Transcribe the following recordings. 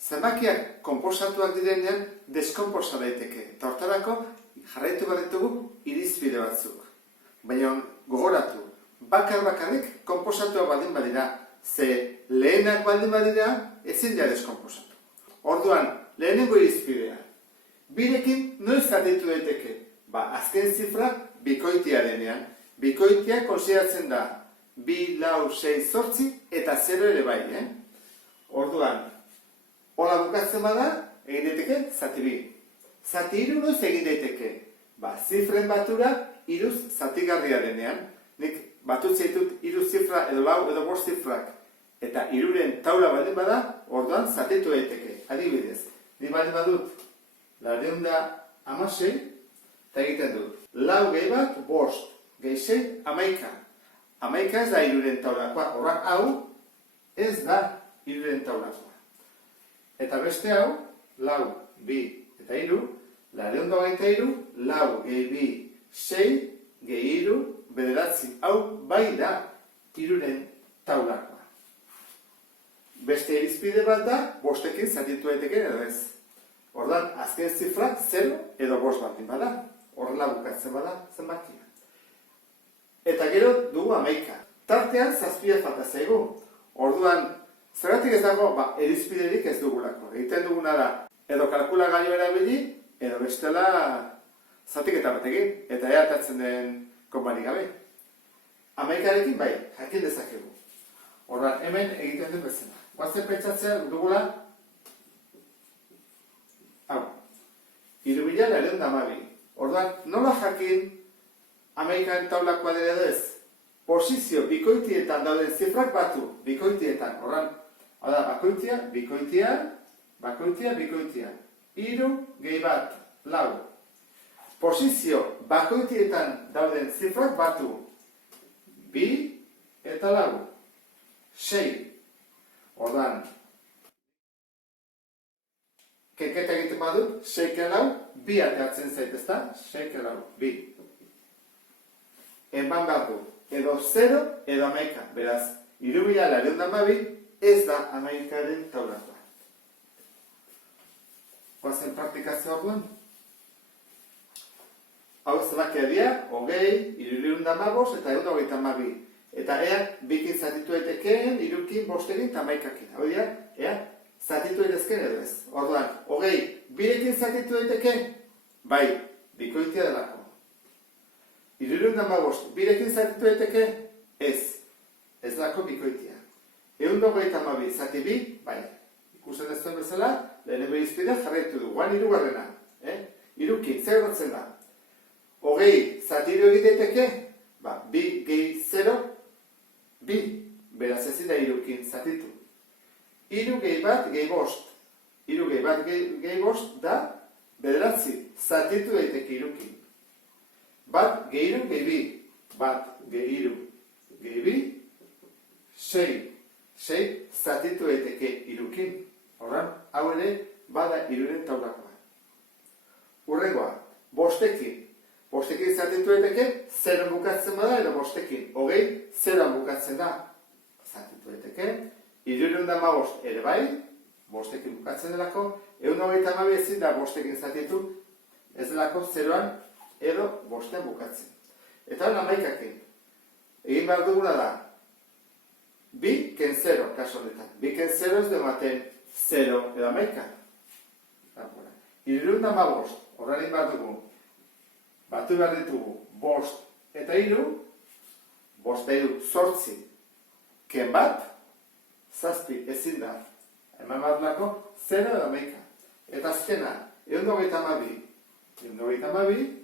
Zenbakiak konposatuak direnean deskonposa daiteke. Eta hortarako jarraitu behar ditugu irizpide batzuk. Baina gogoratu, bakarrik konposatuak baldin badira. Ze lehenak baldin badira, ezin dira deskonposatu. Orduan, lehenengo irizpidea. Birekin noiz zatitu daiteke? Azken zifra bikoitia denean. Bikoitia konsideratzen da 2, 4, 6, 8 eta 0 ere bai. Orduan, hola bukatzen bada, egin daiteke zati 2. Zati 3 noiz egin daiteke? Zifren batura 3 zatigarria denean. Nik batutze ditut 3 zifra edo 4 edo 5 zifrak. Eta 3-ren taula baldin bada, orduan zatitu daiteke. Adibidez, ni baldin badut 916, eta egiten dut. 4 gehi bat, 5, gehi 6, 11. 11 ez da 3-ren taulakoa. Horrak hau, ez da 3-ren taulakoa. Eta beste hau, 4, 2 eta 3, 923, 4 gehi 2, 6, gehi 3, 9. Hau bai da 3-ren taulakoa. Beste irizpide bat da, 5ekin zatitu daiteke edo ez. Ordan azken zifrak 0 edo 5 baldin bada. Horrela bukatzen bada zenbakia. Eta gero dugu 11. Tartean 7 falta zaigu. Orduan, zergatik ez dago, irizpiderik ez dugulako. Egiten duguna da, edo kalkulagailu erabili, edo bestela zatiketa batekin. Eta ea atatzen den konbarik gabe. 11arekin bai, jakin dezakegu. Orduan, hemen egiten den bezala. Guazen pentsatzea dugula, hau, 3.912. Orduan, nola jakin 11aren taulakoa dira edo ez? Posizio bikoitietan dauden zifrak batu, bikoitietan. Orduan, hau da, bakoitia, bikoitia, bakoitia, bikoitia. 3 gehi bat, 4. Posizio bakoitietan dauden zifrak batu, 2 eta 4. 6. Ordan, kenketa egiten badut, 6 ke 4, 2 ateatzen zait, ezta? 6 ke 4, 2. Eman behar du, edo 0, edo 11. Beraz, 3.912 ez da 11aren taulakoa. Guazen praktikazioa duen? Hau zenbakia dira, 20, 315 eta 132. Eta ea, bikin zatitu etekeen, 3kin, 5ekin eta 11ekin. Hau dira, ea, zatitu edezken edo ez. Orduan, 20, 2ekin zatitu eteke? Bai, bikoitia delako. 315, 2ekin zatitu eteke? Ez. Ez delako bikoitia. 132 zati 2, bai. Ikusten ez duen bezala, lehenengo irizpidea jarraitu du. Guan 3garrena. 3kin, zer gertatzen da? 20 zati 3 egiteke? 2 gehi 0, 2, beraz ezin da 3kin zatitu. 3 gehi bat gehi 5. 3 gehi bat gehi 5 da 9, zatitu daiteke 3kin. 1 gehi 3 gehi 2. 1 gehi 3 gehi 2. 6. 6 zatitu daiteke 3kin. Horren, hau ere bada 3-ren taulakoa. Hurrengoa, 5ekin. 5ekin zatitu daiteke, 0 bukatzen bada, edo 5ekin. 20, 0 bukatzen da. Zatitu daiteke. 315 ere bai, 5ekin bukatzen delako. 132 ezin da 5ekin zatitu, ez delako 0an edo 5ean bukatzen. Eta 11ekin. Egin behar duguna da, 2 ken 0, kaso honetan. 2 ken 0 ez du ematen 0 edo 11. 315, horrein egin behar dugu. Batu behar ditugu 5 eta 3, 5 eta 3, 8, ken bat, 7 ezin da. Eman bat lako, 0 edo 11. Eta azkena, 122,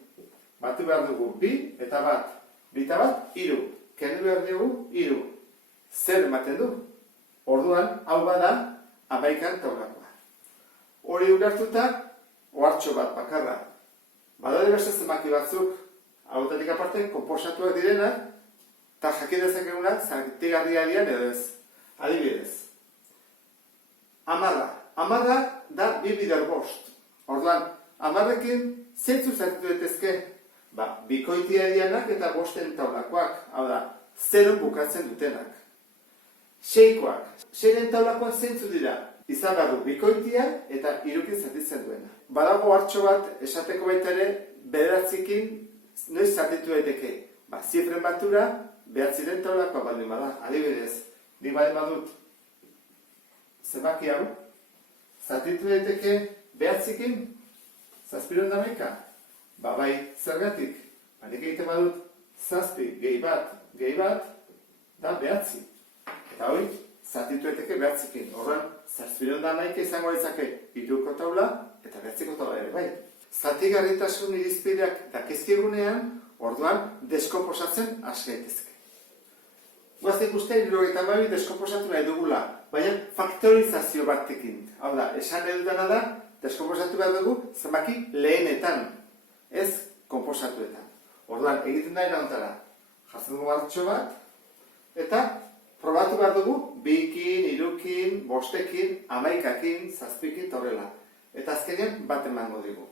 batu behar dugu 2 eta bat, 2 eta bat, 3. Ken behar dugu 3. 0 ematen du. Orduan, hau bada, 11an taulakoa. Hori ulertuta, ohartxo bat bakarra. Badaude beste zenbaki batzuk, hautatik aparte, konposatuak direnak, eta jakin dezakegunak zatigarria dian edo ez. Adibidez. 10. 10 da 2 bider 5. Orduan, 10ekin zeintzu zatitu daitezke? Bikoitia dianak eta 5en taulakoak, hau da, 0 bukatzen dutenak. 6koak. 6en taulakoak zeintzu dira? izan behar du bikoitia eta hirukin zatitzen duena. Badago hartxo bat esateko baita ere, bederatzikin noiz zatitu daiteke. Zifren batura, behatziren taulakoa baldin bada. Adibidez, nik baldin badut zenbaki hau, zatitu daiteke behatzikin, zazpiron da maika. Bai, zergatik. Nik egiten badut, zazpi, gehi bat, da behatzi. Eta hori, zatitu daiteke behatzikin. Horren, zazpiron da maika izango ditzake hiruko taula eta behatziko taula ere, bai. Zatigarritasun irizpideak dakizkigunean, orduan, deskomposatzen hasi gaitezke. Guaz ikuste, 72 deskomposatu nahi dugula, baina faktorizazio batekin. Hau da, esan edutana da, deskomposatu behar dugu zenbaki lehenetan, ez komposatuetan. Orduan, egiten da iragontara, jatzen dugu hartxo bat, eta probatu behar dugu, 2kin, 3kin, 5kin, 11kin, 7kin, eta horrela. Eta azkenean bat emango digu.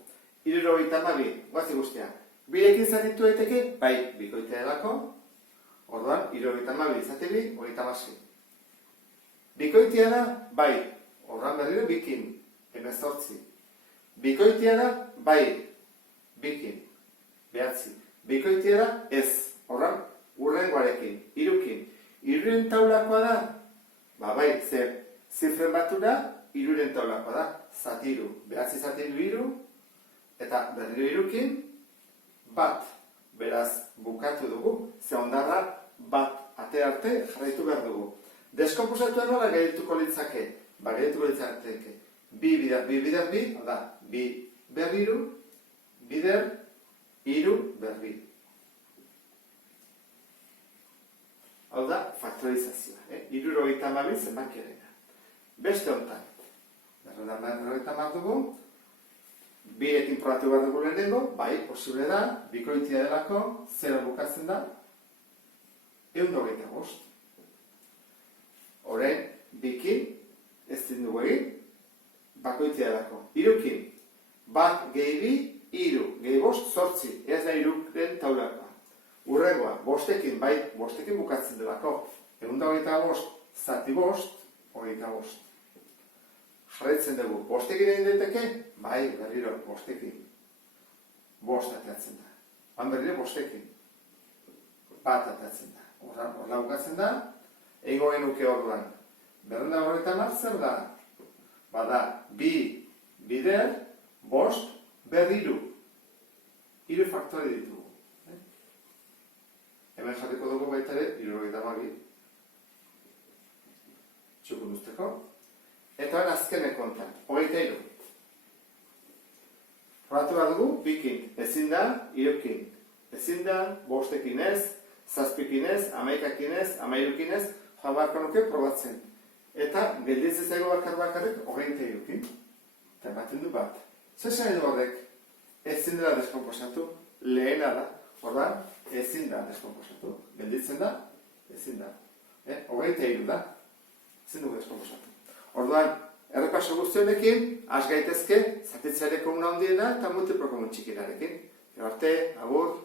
72, guaz ikustea. Birekin zatitu daiteke, bai, bikoitea delako, orduan, 72 izatebi, 36. Bikoitea da, bai, orduan berriro, 2kin, 18. Bikoitea da, bai, 2kin, 9. Bikoitea da, ez, orduan, hurrengoarekin, 3kin. 3ren taulakoa da, bai, zer, zifren batura, 3ren taulakoa da, zatiru, 9 zatiru 3, eta berriro 3kin, bat, beraz, bukatu dugu, ze ondarra bat ate arte jarraitu behar dugu. Deskomposatuan nola gaituko litzake? Gaituko litzateke. Bi bider, hau da, bi berriru, bider, hiru berri. Hau da, faktorizazioa. 72 zenbakiarena. Beste honetan. Berrogeita hamar dugu. Birekin probatu behar dugu lehenengo, bai, posible da, bikoitia delako, 0 bukatzen da, 125. Orain, bikin, ez dugu egin, bakoitia delako. 3kin, bat gehi bi, 3, gehi 5, 8, ez da 3ren taulakoa. Urrengoa, 5ekin, bai, 5ekin bukatzen delako. 125, zati 5, 25. Jarraitzen dugu, 5ekin egin daiteke? Bai, berriro, 5ekin. 5 ateatzen da. Berriro, 5ekin. Bat ateatzen da. Horla bukatzen da, egingo genuke orduan. Berrenda horretan zer da? Bada, bi bider, 5, berriro. 3 faktore ditugu. Hemen jarriko dugu baita ere, 72. Txukun usteko. Eta hori azkenek kontan, 23. Probatu behar dugu, bikin, ezin da, 3kin. Ezin da, 5ekin ez, 7ekin ez, 11ekin ez, 13ekin ez, joan beharko nuke probatzen. Eta geldiz ez dago bakarrik 23kin. Eta ematen du bat. Zer esan edo horrek, ezin dela deskomposatu, lehena da. Ordan, ezin da deskomposatu. Gelditzen da, ezin da. 23 da, ezin dugu deskomposatu. Orduan, errepaso guztionekin, has gaitezke, zatitzaile komuna handiena eta multiprokomun txikinarekin. Arte, agur.